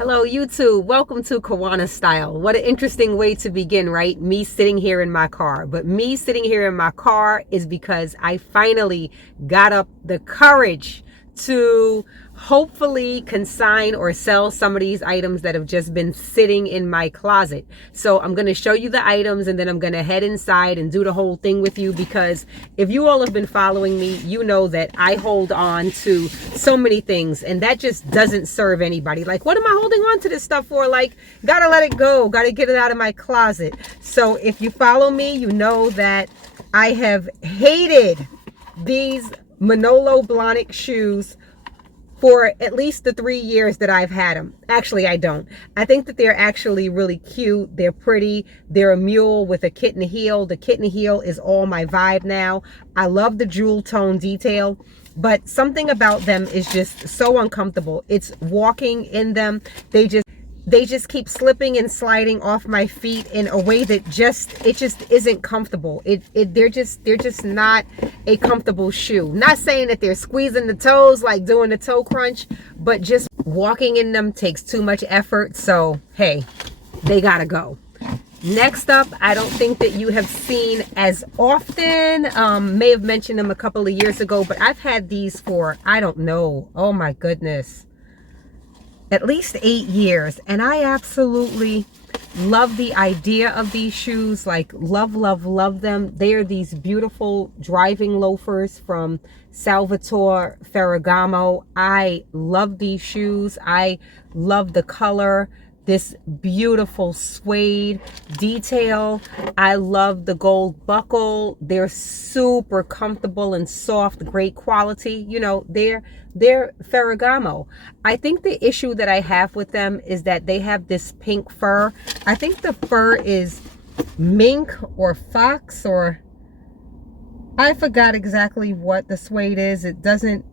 Hello, YouTube. Welcome to Kawana Style. What an interesting way to begin, right? Me sitting here in my car. But me sitting here in my car is because I finally got up the courage to hopefully consign or sell some of these items that have just been sitting in my closet. So I'm going to show you the items and then I'm going to head inside and do the whole thing with you, because if you all have been following me, you know that I hold on to so many things and that just doesn't serve anybody. Like, what am I holding on to this stuff for? Like, gotta let it go, gotta get it out of my closet. So if you follow me, you know that I have hated these Manolo Blahnik shoes for at least the 3 years that I've had them. Actually, I don't. I think that they're actually really cute. They're pretty. They're a mule with a kitten heel. The kitten heel is all my vibe now. I love the jewel tone detail, but something about them is just so uncomfortable. It's walking in them. They just keep slipping and sliding off my feet in a way that just isn't comfortable. They're just not a comfortable shoe. Not saying that they're squeezing the toes, like doing the toe crunch, but just walking in them takes too much effort. So, hey, they gotta go. Next up, I don't think that you have seen as often, may have mentioned them a couple of years ago, but I've had these for, I don't know, oh my goodness, at least 8 years, and I absolutely love the idea of these shoes. Like, love them. They are these beautiful driving loafers from Salvatore Ferragamo. I love these shoes. I love the color, this beautiful suede detail. I love the gold buckle. They're super comfortable and soft, great quality. You know, they're Ferragamo. I think the issue that I have with them is that they have this pink fur. I think the fur is mink or fox, or I forgot exactly what the suede is. It doesn't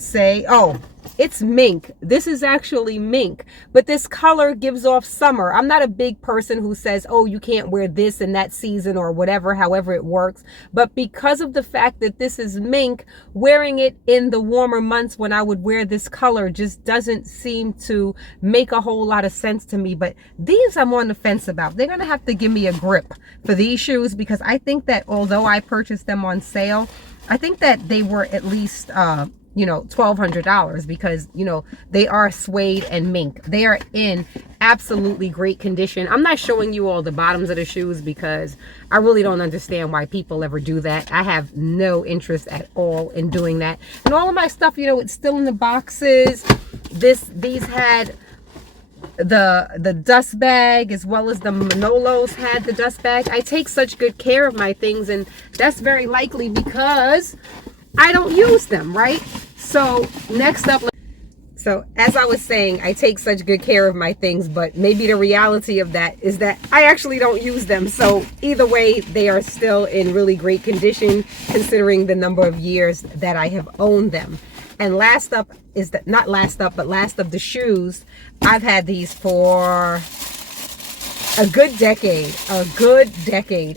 say. Oh, it's mink. This is actually mink, but this color gives off summer. I'm not a big person who says, oh, you can't wear this in that season or whatever, however it works. But because of the fact that this is mink, wearing it in the warmer months when I would wear this color just doesn't seem to make a whole lot of sense to me. But these I'm on the fence about. They're going to have to give me a grip for these shoes, because I think that although I purchased them on sale, I think that they were at least, $1,200, because, they are suede and mink. They are in absolutely great condition. I'm not showing you all the bottoms of the shoes because I really don't understand why people ever do that. I have no interest at all in doing that. And all of my stuff, it's still in the boxes. These had the dust bag, as well as the Manolos had the dust bag. I take such good care of my things, and that's very likely because I don't use them, right? So next up, so as I was saying, I take such good care of my things, but maybe the reality of that is that I actually don't use them. So either way, they are still in really great condition considering the number of years that I have owned them. And last up is that, not last up, but last of the shoes, I've had these for a good decade.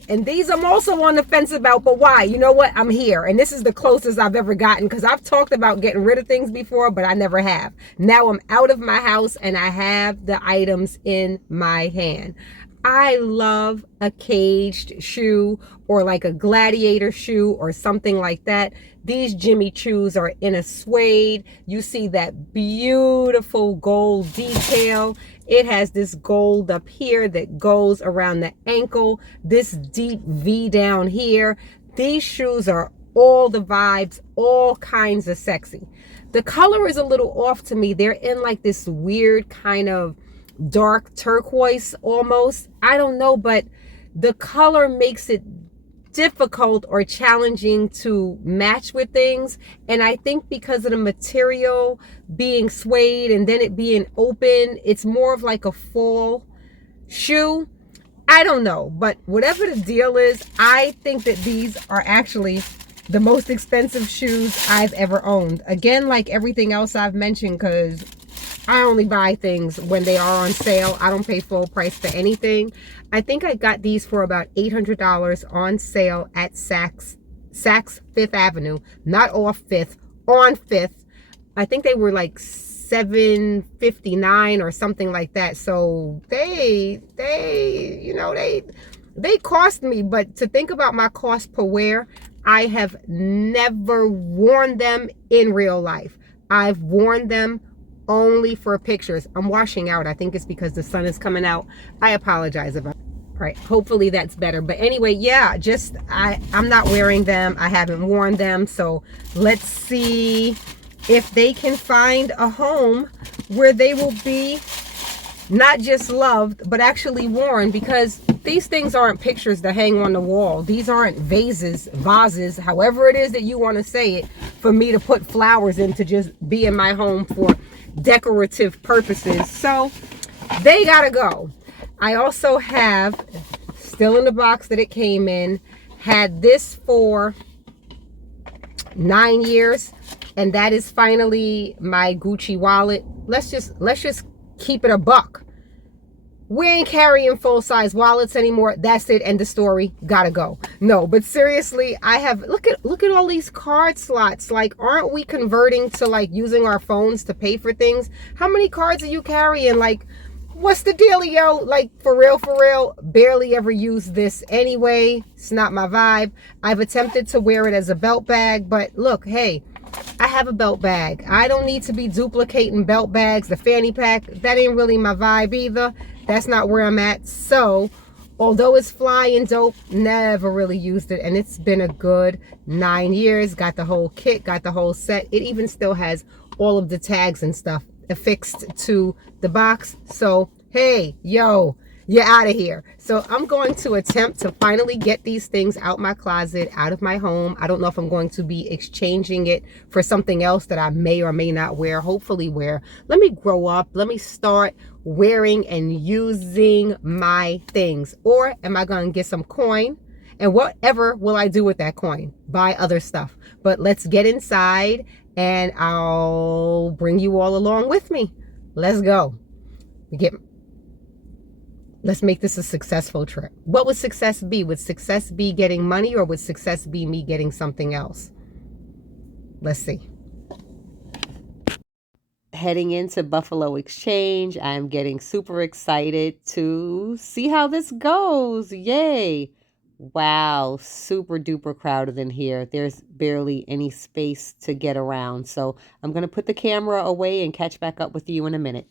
And these I'm also on the fence about, but why? You know what? I'm here. And this is the closest I've ever gotten, because I've talked about getting rid of things before, but I never have. Now I'm out of my house and I have the items in my hand. I love a caged shoe, or like a gladiator shoe or something like that. These Jimmy Choos are in a suede. You see that beautiful gold detail. It has this gold up here that goes around the ankle, this deep V down here. These shoes are all the vibes, all kinds of sexy. The color is a little off to me. They're in like this weird kind of dark turquoise almost. I don't know, but the color makes it difficult or challenging to match with things. And I think because of the material being suede and then it being open, it's more of like a fall shoe. I don't know, but whatever the deal is, I think that these are actually the most expensive shoes I've ever owned. Again, like everything else I've mentioned, because I only buy things when they are on sale. I don't pay full price for anything. I think I got these for about $800 on sale at Saks Fifth Avenue. Not off Fifth, on Fifth. I think they were like $7.59 or something like that. So they they cost me. But to think about my cost per wear, I have never worn them in real life. I've worn them only for pictures. I'm washing out. I think it's because the sun is coming out. I apologize about it. Right, hopefully that's better. But anyway, yeah, just I'm not wearing them. I haven't worn them. So let's see if they can find a home where they will be not just loved, but actually worn, because these things aren't pictures to hang on the wall. These aren't vases, however it is that you want to say it, for me to put flowers in to just be in my home for decorative purposes. So they gotta go. I also have, still in the box that it came in, had this for 9 years, and that is finally my Gucci wallet. Let's just keep it a buck. We ain't carrying full-size wallets anymore. That's it. End of story. Gotta go. No, but seriously, I have, look at all these card slots. Like, aren't we converting to like using our phones to pay for things? How many cards are you carrying? Like, what's the dealio? Like, for real, barely ever use this anyway. It's not my vibe. I've attempted to wear it as a belt bag, but look, hey, I have a belt bag. I don't need to be duplicating belt bags. The fanny pack, that ain't really my vibe either. That's not where I'm at. So, although it's flying dope, never really used it. And it's been a good 9 years. Got the whole kit, got the whole set. It even still has all of the tags and stuff affixed to the box. So, hey, yo, you're out of here. So I'm going to attempt to finally get these things out my closet, out of my home. I don't know if I'm going to be exchanging it for something else that I may or may not wear, hopefully wear. Let me grow up. Let me start wearing and using my things. Or am I going to get some coin? And whatever will I do with that coin? Buy other stuff. But let's get inside and I'll bring you all along with me. Let's go. Let's make this a successful trip. What would success be? Would success be getting money, or would success be me getting something else? Let's see. Heading into Buffalo Exchange. I'm getting super excited to see how this goes. Yay. Wow, super duper crowded in here. There's barely any space to get around. So I'm going to put the camera away and catch back up with you in a minute.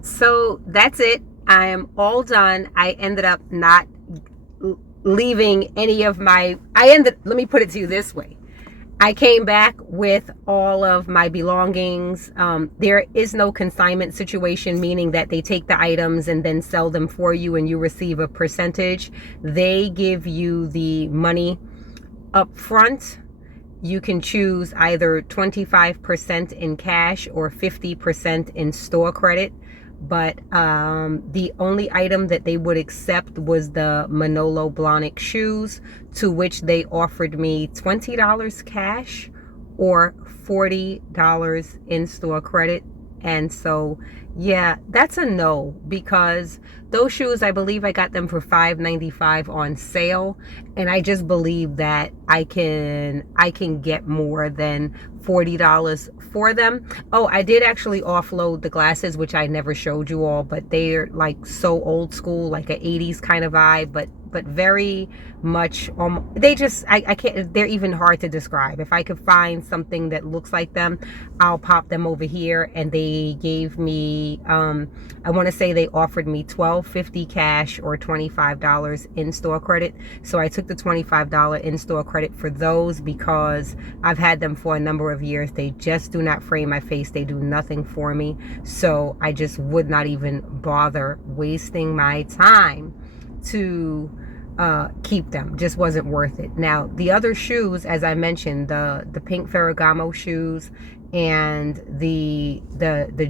So that's it. I am all done. I ended up not leaving any of my, let me put it to you this way. I came back with all of my belongings. There is no consignment situation, meaning that they take the items and then sell them for you and you receive a percentage. They give you the money up front. You can choose either 25% in cash or 50% in store credit. But the only item that they would accept was the Manolo Blahnik shoes, to which they offered me $20 cash or $40 in-store credit. And so, yeah, that's a no, because those shoes, I believe I got them for $5.95 on sale, and I just believe that I can get more than $40 for them. Oh, I did actually offload the glasses, which I never showed you all, but they're like so old school, like an 80s kind of vibe, but very much they just I can't, they're even hard to describe. If I could find something that looks like them, I'll pop them over here. And they gave me I want to say they offered me $12.50 cash or $25 in-store credit. So I took the $25 in-store credit for those because I've had them for a number of years. They just do not frame my face. They do nothing for me. So I just would not even bother wasting my time to keep them. Just wasn't worth it. Now the other shoes, as I mentioned, the pink Ferragamo shoes and the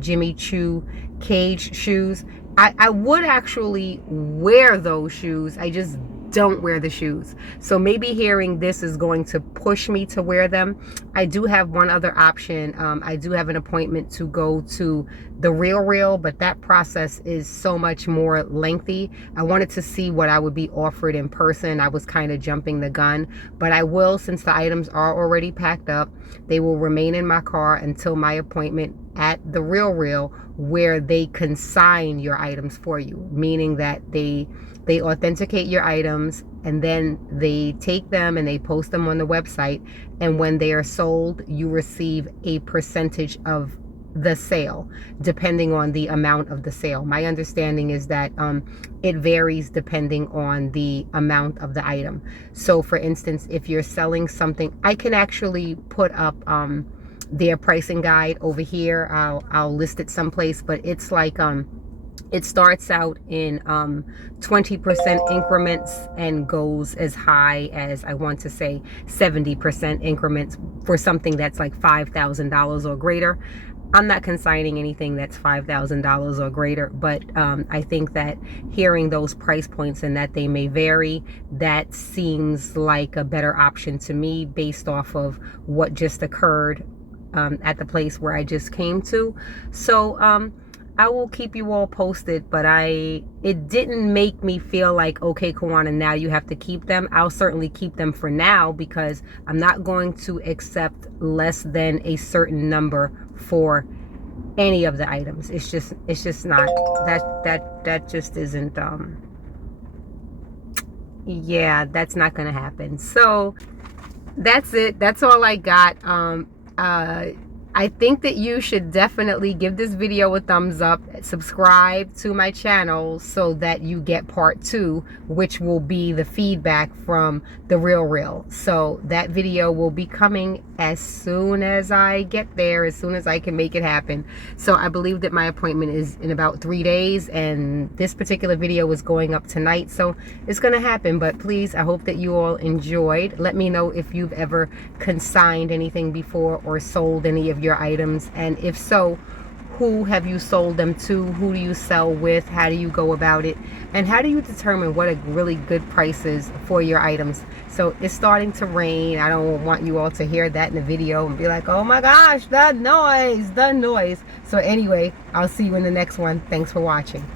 Jimmy Choo cage shoes, I would actually wear those shoes. I just don't wear the shoes. So maybe hearing this is going to push me to wear them. I do have one other option. I do have an appointment to go to the Real, but that process is so much more lengthy. I wanted to see what I would be offered in person. I was kind of jumping the gun, but I will, since the items are already packed up, they will remain in my car until my appointment at The RealReal where they consign your items for you, meaning that they authenticate your items and then they take them and they post them on the website, and when they are sold, you receive a percentage of the sale depending on the amount of the sale. My understanding is that it varies depending on the amount of the item. So for instance, if you're selling something, I can actually put up their pricing guide over here. I'll list it someplace, but it's like it starts out in 20% increments and goes as high as, I want to say, 70% increments for something that's like $5,000 or greater. I'm not consigning anything that's $5,000 or greater, but I think that hearing those price points and that they may vary, that seems like a better option to me based off of what just occurred at the place where I just came to. So I will keep you all posted, but it didn't make me feel like, okay, Kawana, now you have to keep them. I'll certainly keep them for now because I'm not going to accept less than a certain number for any of the items. It's just not, that just isn't, yeah, that's not gonna happen. So that's it. That's all I got. I think that you should definitely give this video a thumbs up, subscribe to my channel so that you get part 2, which will be the feedback from The RealReal. So that video will be coming as soon as I get there, as soon as I can make it happen. So I believe that my appointment is in about 3 days, and this particular video is going up tonight, so it's gonna happen. But please, I hope that you all enjoyed. Let me know if you've ever consigned anything before or sold any of your items, and if so, who have you sold them to? Who do you sell with? How do you go about it? And how do you determine what a really good price is for your items? So it's starting to rain. I don't want you all to hear that in the video and be like, oh my gosh, the noise. So anyway, I'll see you in the next one. Thanks for watching.